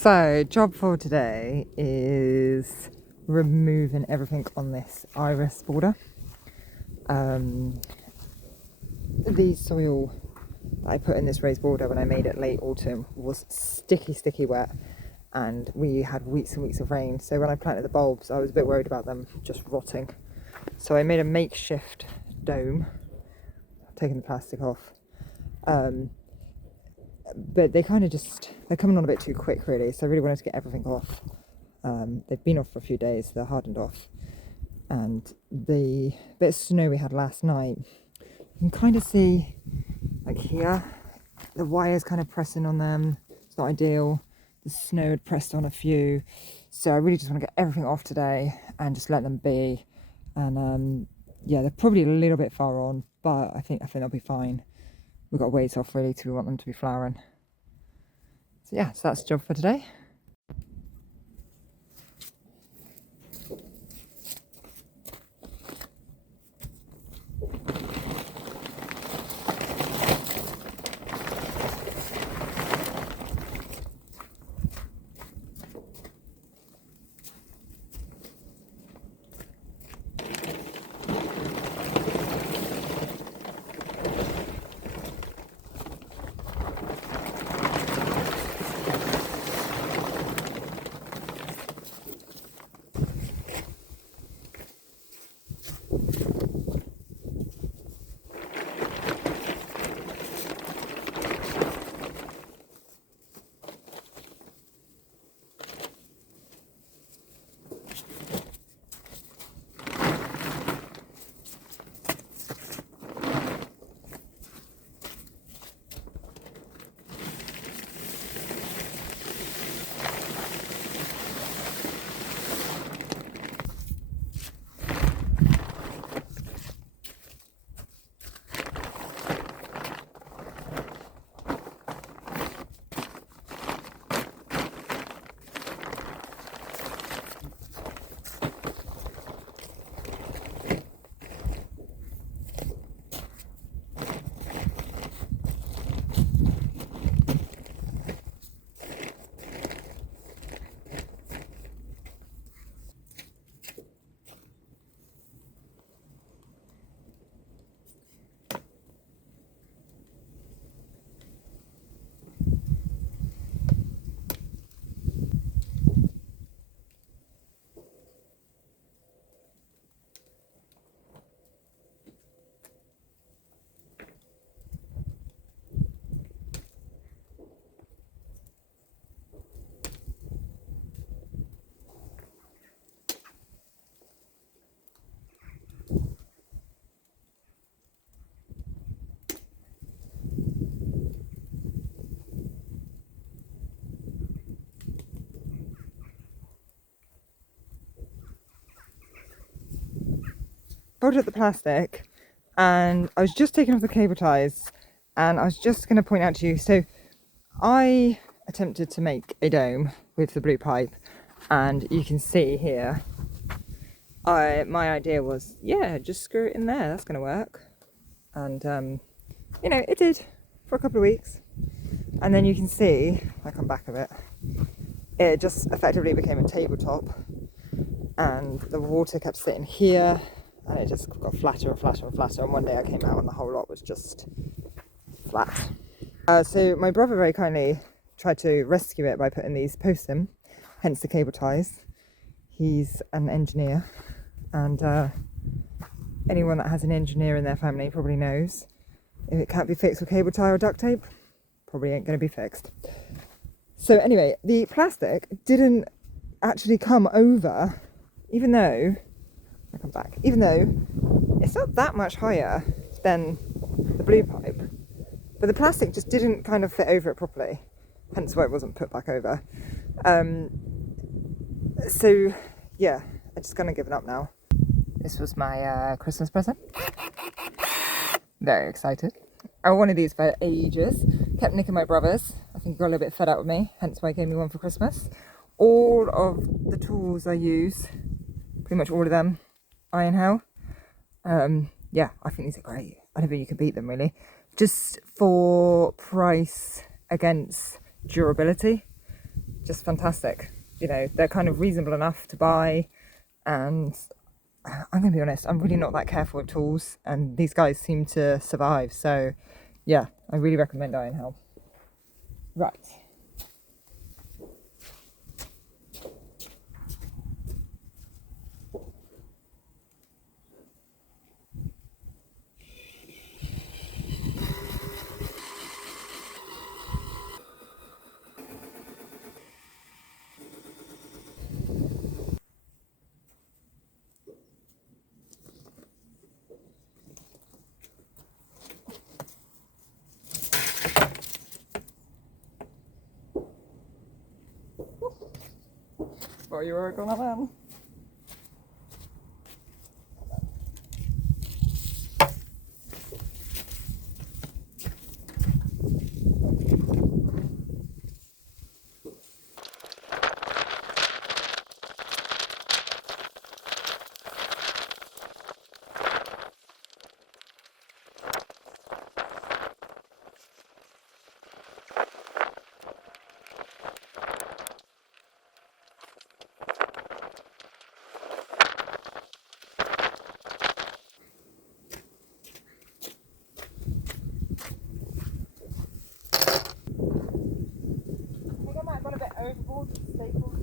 So, job for today is removing everything on this iris border. The soil that I put in this raised border when I made it late autumn was sticky wet, and we had weeks and weeks of rain. So when I planted the bulbs, I was a bit worried about them just rotting. So I made a makeshift dome, taking the plastic off. But they're coming on a bit too quick, really. So I really wanted to get everything off. They've been off for a few days, they're hardened off. And the bit of snow we had last night, you can kind of see, like here, the wires kind of pressing on them. It's not ideal. The snow had pressed on a few. So I really just want to get everything off today and just let them be. And yeah, they're probably a little bit far on, but I think they'll be fine. We've got a ways off really till we want them to be flowering. So yeah, so that's the job for today. Folded up the plastic, and I was just taking off the cable ties, and I was just going to point out to you, so I attempted to make a dome with the blue pipe, and you can see here, my idea was, yeah, just screw it in there, that's going to work. And you know, it did for a couple of weeks, and then you can see, if I come back a bit, it just effectively became a tabletop, and the water kept sitting here, and it just got flatter and flatter and flatter, and one day I came out and the whole lot was just flat. So my brother very kindly tried to rescue it by putting these posts in, hence the cable ties. He's an engineer, and anyone that has an engineer in their family probably knows if it can't be fixed with cable tie or duct tape, probably ain't going to be fixed. So anyway, the plastic didn't actually come over, even though it's not that much higher than the blue pipe, but the plastic just didn't kind of fit over it properly, hence why it wasn't put back over. So yeah, I'm just kind of given up now. This was my Christmas present. Very excited. I wanted these for ages, kept nicking my brother's. I think he got a little bit fed up with me, hence why he gave me one for Christmas. All of the tools I use, pretty much all of them, iron hell. Yeah, I think these are great. I don't think you can beat them really. Just for price against durability, just fantastic. You know, they're kind of reasonable enough to buy, and I'm going to be honest, I'm really not that careful with tools, and these guys seem to survive. So yeah, I really recommend Iron Helm. Right. What are you working on then? Overboard with staples.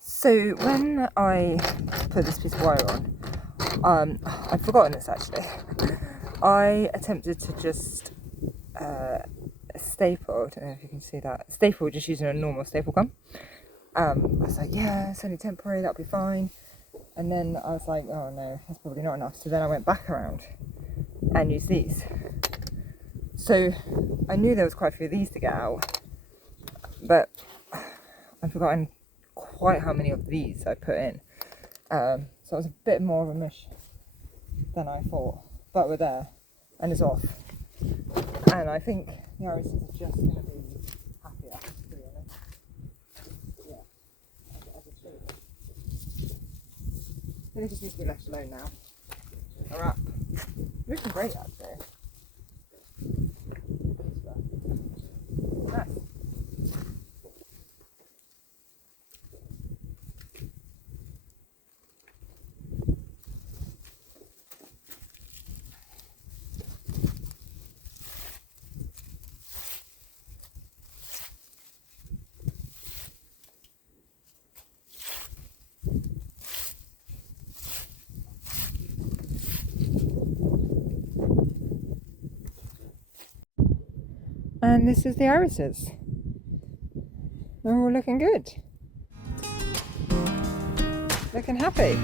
So when I put this piece of wire on, I'd forgotten this actually. I attempted to just staple, I don't know if you can see that, staple just using a normal staple gun. I was like, yeah, it's only temporary, that'll be fine. And then I was like, oh no, that's probably not enough. So then I went back around and used these. So I knew there was quite a few of these to get out, but I've forgotten quite how many of these I put in. So it was a bit more of a mush than I thought, but we're there and it's off. And I think the irises are just going to be happier, to be honest. Yeah, I just showed it. Then it just needs to be left alone now. Alright, looking great actually. Nice. And this is the irises. They're all looking good. Looking happy.